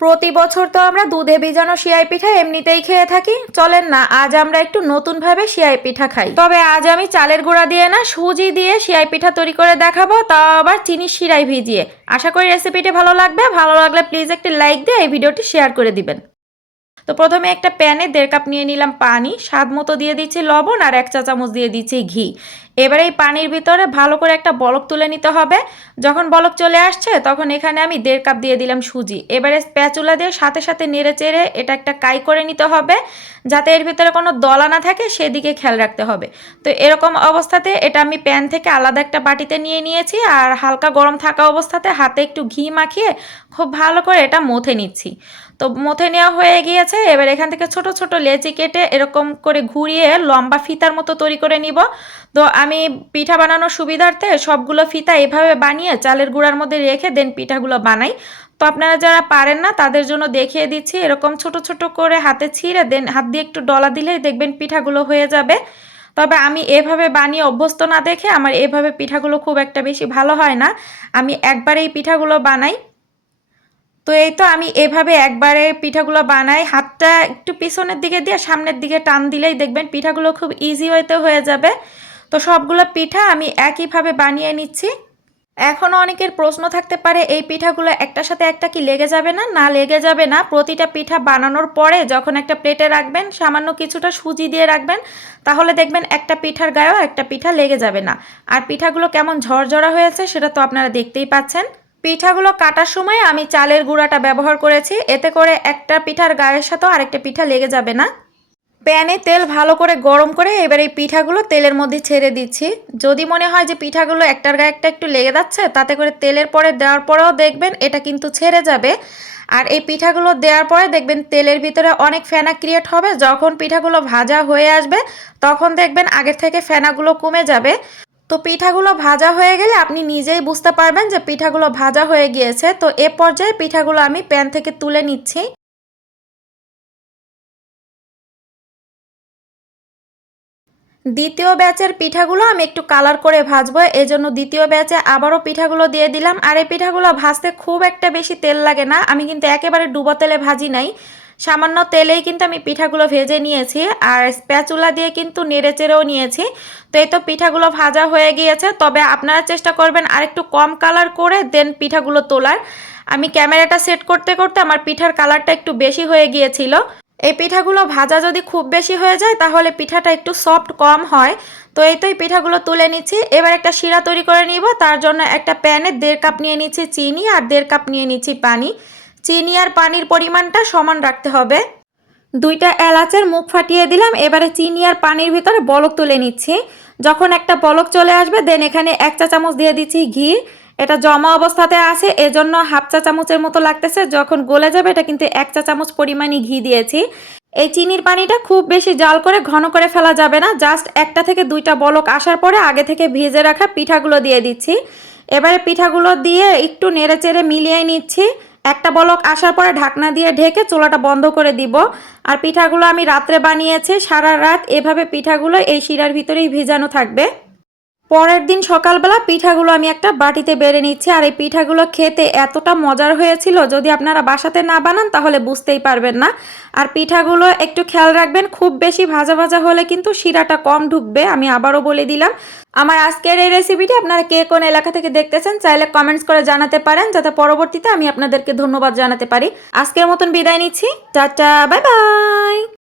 প্রতি বছর তো আমরা দুধে ভিজানো সিয়াই পিঠা এমনিতেই খেয়ে থাকি। চলেন না, আজ আমরা একটু নতুনভাবে সিয়াই পিঠা খাই। তবে আজ আমি চালের গুঁড়া দিয়ে না সুজি দিয়ে সিয়াই পিঠা তৈরি করে দেখাবো তাও আবার চিনি শিরাই ভিজিয়ে। আশা করি রেসিপিটি ভালো লাগবে, ভালো লাগলে প্লিজ একটি লাইক দিয়ে এই ভিডিওটি শেয়ার করে দিবেন। তো প্রথমে একটা প্যানে দেড় কাপ নিয়ে নিলাম পানি, স্বাদ মতো দিয়ে দিচ্ছি লবণ আর এক চা চামচ দিয়ে দিচ্ছি ঘি। এবারে এই পানির ভিতরে ভালো করে একটা বলক তুলে নিতে হবে। যখন বলক চলে আসছে, তখন এখানে আমি দেড় কাপ দিয়ে দিলাম সুজি। এবারে স্প্যাচুলা দিয়ে সাথে সাথে নেড়ে চেড়ে এটা একটা কাই করে নিতে হবে, যাতে এর ভিতরে কোনো দলা না থাকে, সেদিকে খেয়াল রাখতে হবে। তো এরকম অবস্থাতে এটা আমি প্যান থেকে আলাদা একটা বাটিতে নিয়ে নিয়েছি, আর হালকা গরম থাকা অবস্থাতে হাতে একটু ঘি মাখিয়ে খুব ভালো করে এটা মথে নিচ্ছি। তো মথে নেওয়া হয়ে গিয়েছে, এবার এখান থেকে ছোট ছোট লেচি কেটে এরকম করে ঘুরিয়ে লম্বা ফিতার মতো তৈরি করে নিব। তো আমি পিঠা বানানোর সুবিধার্থে সবগুলো ফিতা এভাবে বানিয়ে চালের গুঁড়ার মধ্যে রেখে দেন পিঠাগুলো বানাই। তো আপনারা যারা পারেন না, তাদের জন্য দেখিয়ে দিচ্ছি, এরকম ছোট ছোট করে হাতে ছিঁড়ে দেন, হাত দিয়ে একটু ডলা দিলেই দেখবেন পিঠাগুলো হয়ে যাবে। তবে আমি এভাবে বানিয়ে অভ্যস্ত না দেখে আমার এভাবে পিঠাগুলো খুব একটা বেশি ভালো হয় না। আমি একবার এই পিঠাগুলো বানাই। তো এই তো আমি এভাবে একবারে পিঠাগুলো বানাই, হাতটা একটু পিছনের দিকে দিয়ে সামনের দিকে টান দিলেই দেখবেন পিঠাগুলো খুব ইজি হইতে হয়ে যাবে। তো সবগুলো পিঠা আমি একইভাবে বানিয়ে নিচ্ছি। এখনও অনেকের প্রশ্ন থাকতে পারে, এই পিঠাগুলো একটার সাথে একটা কি লেগে যাবে না? না, লেগে যাবে না। প্রতিটা পিঠা বানানোর পরে যখন একটা প্লেটে রাখবেন, সামান্য কিছুটা সুজি দিয়ে রাখবেন, তাহলে দেখবেন একটা পিঠার গায়েও একটা পিঠা লেগে যাবে না। আর পিঠাগুলো কেমন ঝরঝরা হয়েছে সেটা তো আপনারা দেখতেই পাচ্ছেন। পিঠাগুলো কাটার সময় আমি চালের গুঁড়াটা ব্যবহার করেছি, এতে করে একটা পিঠার গায়ের সাথেও আরেকটা পিঠা লেগে যাবে না। প্যানে তেল ভালো করে গরম করে এবার এই পিঠাগুলো তেলের মধ্যে ছেড়ে দিচ্ছি। যদি মনে হয় যে পিঠাগুলো একটার গায়ে একটা একটু লেগে যাচ্ছে, তাতে করে তেলের পরে দেওয়ার পরেও দেখবেন এটা কিন্তু ছেড়ে যাবে। আর এই পিঠাগুলো দেওয়ার পরে দেখবেন তেলের ভিতরে অনেক ফেনা ক্রিয়েট হবে। যখন পিঠাগুলো ভাজা হয়ে আসবে, তখন দেখবেন আগের থেকে ফেনাগুলো কমে যাবে। তো পিঠাগুলো ভাজা হয়ে গেলে আপনি নিজেই বুঝতে পারবেন যে পিঠাগুলো ভাজা হয়ে গিয়েছে। তো এ পর্যায়ে পিঠাগুলো আমি প্যান থেকে তুলে নিচ্ছি। দ্বিতীয় ব্যাচের পিঠাগুলো আমি একটু কালার করে ভাজবো, এজন্য দ্বিতীয় ব্যাচে আবারও পিঠাগুলো দিয়ে দিলাম। আর এই পিঠাগুলো ভাজতে খুব একটা বেশি তেল লাগে না, আমি কিন্তু একেবারে ডুবো তেলে ভাজি নাই। সামান্য তেলেই কিন্তু আমি পিঠাগুলো ভেজে নিয়েছি, আর স্প্যাচুলা দিয়ে কিন্তু নেড়ে চেড়েও নিয়েছি। তো এই তো পিঠাগুলো ভাজা হয়ে গিয়েছে, তবে আপনারা চেষ্টা করবেন আরেকটু কম কালার করে দেন পিঠাগুলো তোলার। আমি ক্যামেরাটা সেট করতে করতে আমার পিঠার কালারটা একটু বেশি হয়ে গিয়েছিল। এই পিঠাগুলো ভাজা যদি খুব বেশি হয়ে যায়, তাহলে পিঠাটা একটু সফট কম হয়। তো এই তো এই পিঠাগুলো তুলে নিচ্ছি। এবার একটা শিরা তৈরি করে নিব। তার জন্য একটা প্যানে দেড় কাপ নিয়ে নিচ্ছি চিনি আর দেড় কাপ নিয়ে নিচ্ছি পানি। চিনি আর পানির পরিমাণটা সমান রাখতে হবে। দুইটা এলাচের মুখ ফাটিয়ে দিলাম। এবারে চিনি আর পানির ভিতরে বলক তুলে নিচ্ছি। যখন একটা বলক চলে আসবে, দেন এখানে এক চা চামচ দিয়ে দিচ্ছি ঘি। এটা জমা অবস্থাতে আছে, এজন্য হাফ চা চামচের মতো লাগতেছে। যখন গলে যাবে, এটা কিন্তু এক চা চামচ পরিমাণই ঘি দিয়েছি। এই চিনির পানিটা খুব বেশি জাল করে ঘন করে ফেলা যাবে না, জাস্ট একটা থেকে দুইটা বলক আসার পরে আগে থেকে ভেজে রাখা পিঠাগুলো দিয়ে দিচ্ছি। এবারে পিঠাগুলো দিয়ে একটু নেড়ে চেড়ে মিলিয়ে নিচ্ছি। একটা বলক আসার পরে ঢাকনা দিয়ে ঢেকে চুলাটা বন্ধ করে দিব। আর পিঠাগুলো আমি রাত্রে বানিয়েছি, সারা রাত এভাবে পিঠাগুলো এই শিরার ভিতরেই ভেজানো থাকবে। পরের দিন সকালবেলা পিঠাগুলো আমি একটা বাটিতে বেড়ে নিচ্ছি। আর এই পিঠাগুলো খেতে এতটা মজার হয়েছিল, যদি আপনারা বাসাতে না বানান তাহলে বুঝতেই পারবেন না। আর পিঠাগুলো একটু খেয়াল রাখবেন, খুব বেশি ভাজা ভাজা হলে কিন্তু শিরাটা কম ঢুকবে, আমি আবারও বলে দিলাম। আমার আজকের এই রেসিপিটি আপনারা কে কোন এলাকা থেকে দেখতেছেন চাইলে কমেন্টস করে জানাতে পারেন, যাতে পরবর্তীতে আমি আপনাদেরকে ধন্যবাদ জানাতে পারি। আজকের মতন বিদায় নিচ্ছি, টাটা বাই বাই